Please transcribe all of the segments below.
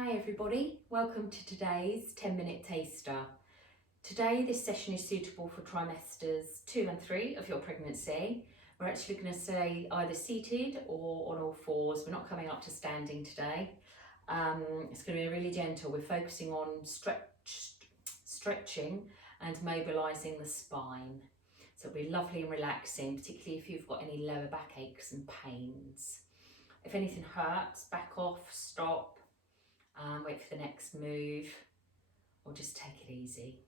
Hi everybody, welcome to today's 10-minute taster. Today this session is suitable for trimesters 2 and 3 of your pregnancy. We're actually going to stay either seated or on all fours. We're not coming up to standing today. It's going to be really gentle. We're focusing on stretching and mobilising the spine. So it'll be lovely and relaxing, particularly if you've got any lower back aches and pains. If anything hurts, back off, stop. Wait for the next move, or just take it easy.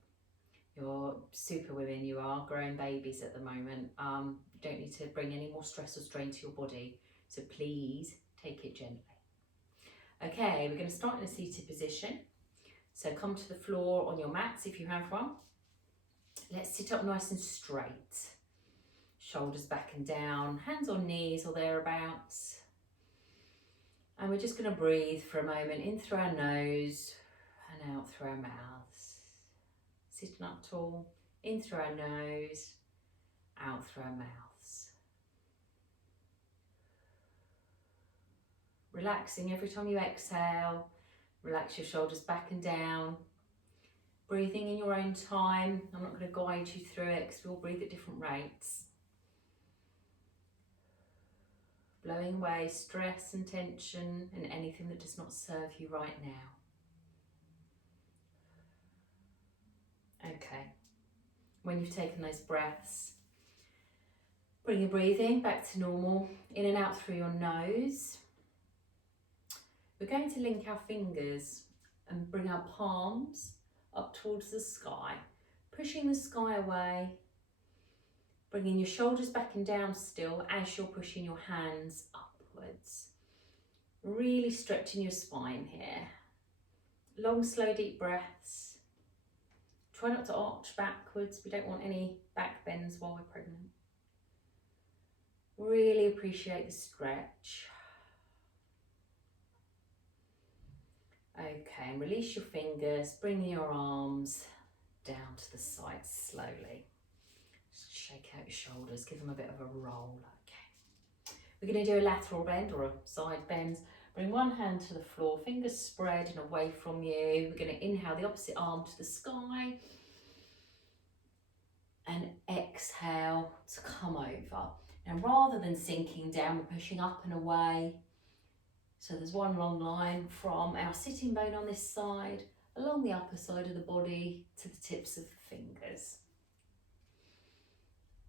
You're super women, you are growing babies at the moment. You don't need to bring any more stress or strain to your body, so please take it gently. Okay, we're going to start in a seated position. So come to the floor on your mats if you have one. Let's sit up nice and straight. Shoulders back and down, hands on knees or thereabouts. And we're just going to breathe for a moment in through our nose and out through our mouths. Sitting up tall, in through our nose, out through our mouths. Relaxing every time you exhale. Relax your shoulders back and down. Breathing in your own time. I'm not going to guide you through it because we all breathe at different rates. Blowing away stress and tension and anything that does not serve you right now. Okay, when you've taken those breaths, bring your breathing back to normal, in and out through your nose. We're going to link our fingers and bring our palms up towards the sky, pushing the sky away. Bringing your shoulders back and down still as you're pushing your hands upwards. Really stretching your spine here. Long, slow, deep breaths. Try not to arch backwards. We don't want any back bends while we're pregnant. Really appreciate the stretch. Okay, and release your fingers. Bring your arms down to the sides slowly. Shake out your shoulders, give them a bit of a roll. Okay. We're going to do a lateral bend or a side bend. Bring one hand to the floor, fingers spread and away from you. We're going to inhale the opposite arm to the sky. And exhale to come over. Now rather than sinking down, we're pushing up and away. So there's one long line from our sitting bone on this side, along the upper side of the body to the tips of the fingers.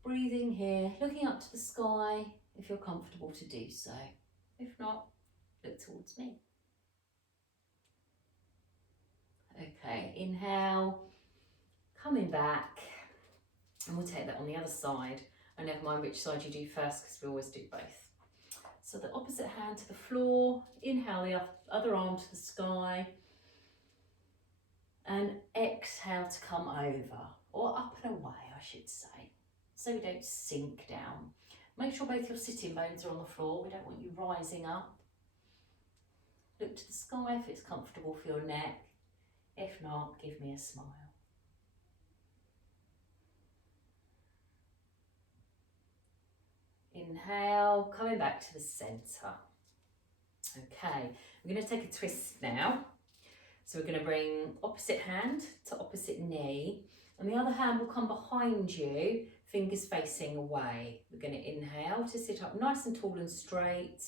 Breathing here, looking up to the sky if you're comfortable to do so. If not, look towards me. Okay, inhale, coming back, and we'll take that on the other side. And never mind which side you do first because we always do both. So the opposite hand to the floor, inhale the other arm to the sky, and exhale to come over, or up and away I should say. So we don't sink down. Make sure both your sitting bones are on the floor. We don't want you rising up. Look to the sky if it's comfortable for your neck. If not, give me a smile. Inhale, coming back to the centre. Okay, we're going to take a twist now. So we're going to bring opposite hand to opposite knee, and the other hand will come behind you, fingers facing away. We're going to inhale to sit up nice and tall and straight.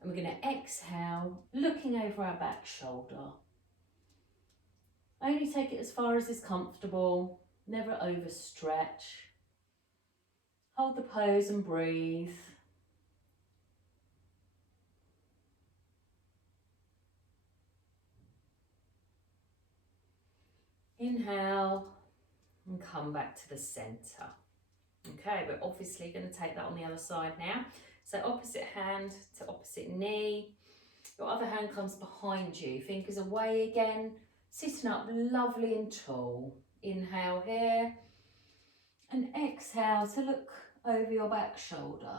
And we're going to exhale, looking over our back shoulder. Only take it as far as is comfortable, never overstretch. Hold the pose and breathe. Inhale. And come back to the centre. Okay, we're obviously going to take that on the other side now. So opposite hand to opposite knee. Your other hand comes behind you. Fingers away again. Sitting up lovely and tall. Inhale here. And exhale to look over your back shoulder.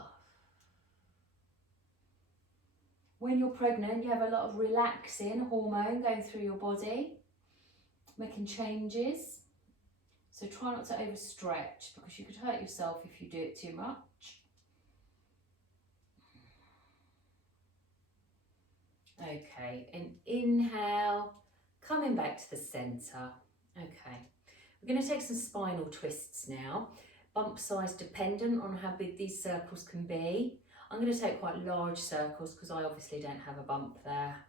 When you're pregnant, you have a lot of relaxing hormone going through your body, making changes. So try not to overstretch because you could hurt yourself if you do it too much. Okay, and inhale, coming back to the centre. Okay, we're going to take some spinal twists now, bump size dependent on how big these circles can be. I'm going to take quite large circles because I obviously don't have a bump there,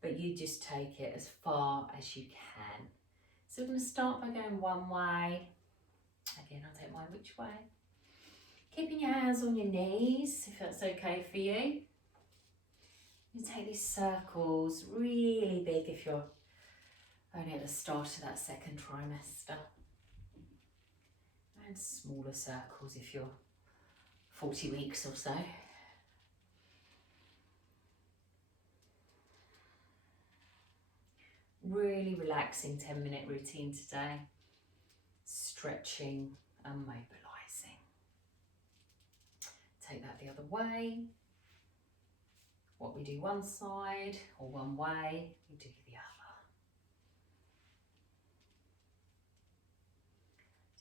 but you just take it as far as you can. So we're going to start by going one way. Again, I don't mind which way. Keeping your hands on your knees, if that's okay for you. You take these circles really big if you're only at the start of that second trimester. And smaller circles if you're 40 weeks or so. Really relaxing 10-minute routine today. Stretching and mobilising. Take that the other way. What we do one side or one way, we do the other.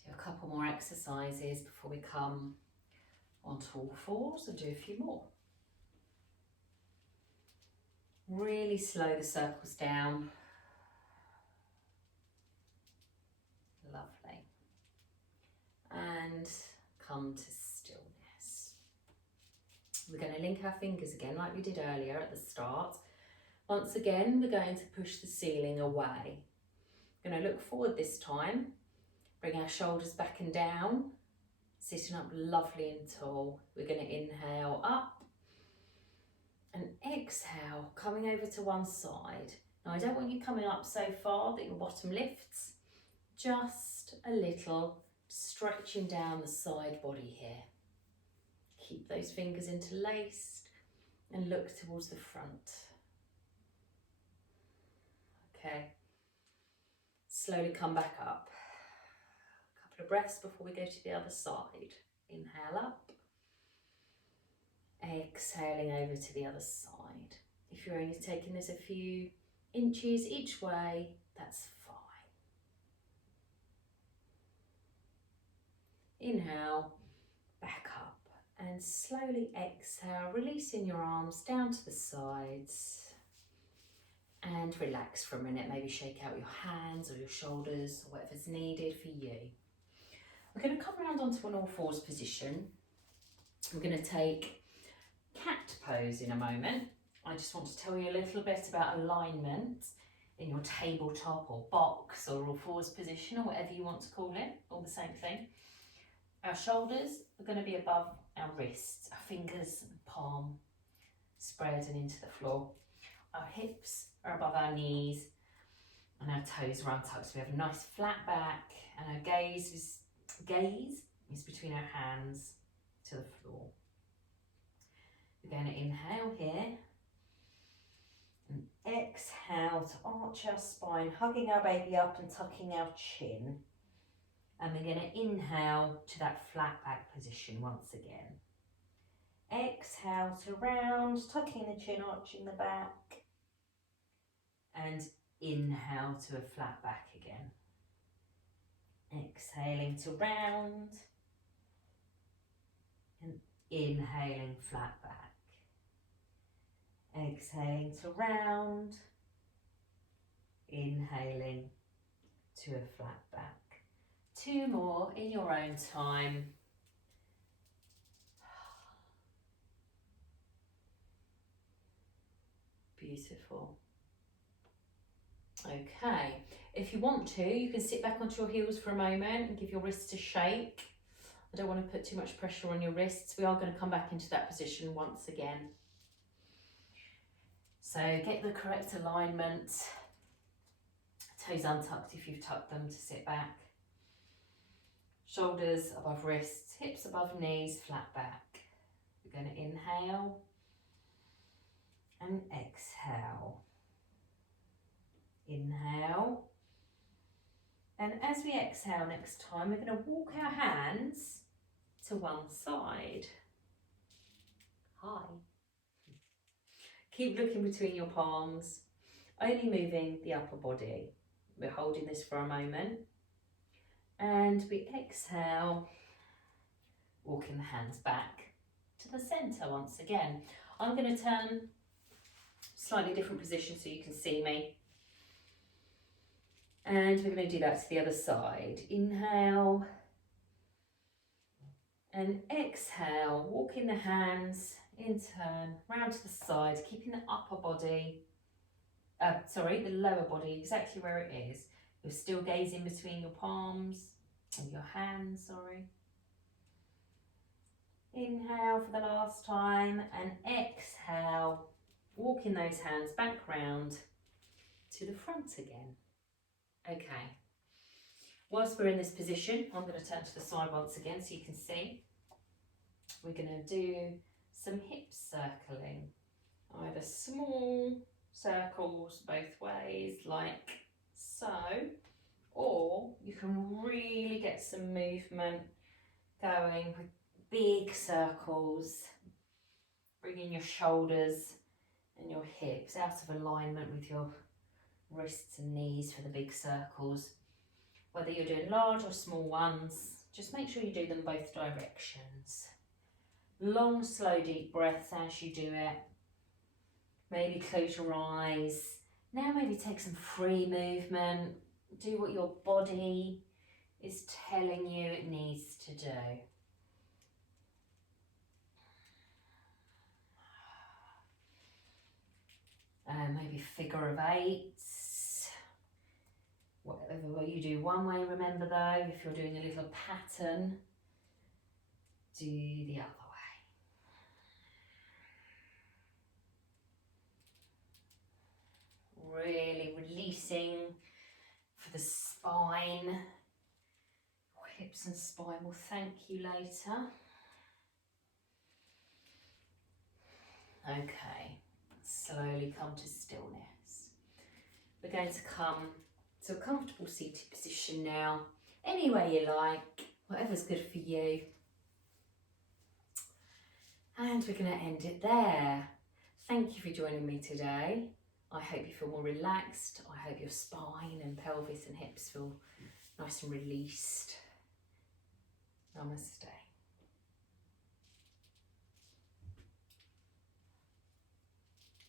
Do a couple more exercises before we come onto all fours and do a few more. Really slow the circles down. Lovely. And come to stillness. We're going to link our fingers again like we did earlier at the start. Once again, we're going to push the ceiling away. We're going to look forward this time. Bring our shoulders back and down. Sitting up lovely and tall. We're going to inhale up and exhale, coming over to one side. Now I don't want you coming up so far that your bottom lifts, just a little, stretching down the side body here. Keep those fingers interlaced and look towards the front. Okay, slowly come back up. A couple of breaths before we go to the other side. Inhale up. Exhaling over to the other side. If you're only taking this a few inches each way, that's fine. Inhale, back up, and slowly exhale, releasing your arms down to the sides. And relax for a minute, maybe shake out your hands or your shoulders, or whatever's needed for you. We're going to come around onto an all fours position. We're going to take cat pose in a moment. I just want to tell you a little bit about alignment in your tabletop or box or all fours position or whatever you want to call it, all the same thing. Our shoulders are going to be above our wrists, our fingers and palm spread and into the floor. Our hips are above our knees and our toes are untucked. So we have a nice flat back and our gaze is between our hands to the floor. We're going to inhale here and exhale to arch our spine, hugging our baby up and tucking our chin. And we're going to inhale to that flat back position once again. Exhale to round, tucking the chin, arching the back. And inhale to a flat back again. Exhaling to round. And inhaling flat back. Exhaling to round. Inhaling to a flat back. 2 more in your own time. Beautiful. Okay, if you want to, you can sit back onto your heels for a moment and give your wrists a shake. I don't want to put too much pressure on your wrists. We are going to come back into that position once again. So get the correct alignment. Toes untucked if you've tucked them to sit back. Shoulders above wrists, hips above knees, flat back. We're going to inhale and exhale. Inhale. And as we exhale next time, we're going to walk our hands to one side. Hi. Keep looking between your palms, only moving the upper body. We're holding this for a moment. And we exhale, walking the hands back to the centre once again. I'm going to turn slightly different position so you can see me. And we're going to do that to the other side. Inhale and exhale, walking the hands in turn round to the side, keeping the upper body, the lower body exactly where it is. You're still gazing between your palms and your hands, Inhale for the last time and exhale, walking those hands back round to the front again. Okay, whilst we're in this position, I'm going to turn to the side once again so you can see. We're going to do some hip circling, either small circles both ways like so, or you can really get some movement going with big circles, bringing your shoulders and your hips out of alignment with your wrists and knees for the big circles. Whether you're doing large or small ones, just make sure you do them both directions. Long, slow, deep breaths as you do it. Maybe close your eyes. Now maybe take some free movement. Do what your body is telling you it needs to do. Maybe figure of eights. Whatever you do one way, remember though, if you're doing a little pattern, do the other way. Really releasing for the spine. Your hips and spine will thank you later. Okay, slowly come to stillness. We're going to come to a comfortable seated position now, any way you like, whatever's good for you. And we're going to end it there. Thank you for joining me today. I hope you feel more relaxed. I hope your spine and pelvis and hips feel nice and released. Namaste.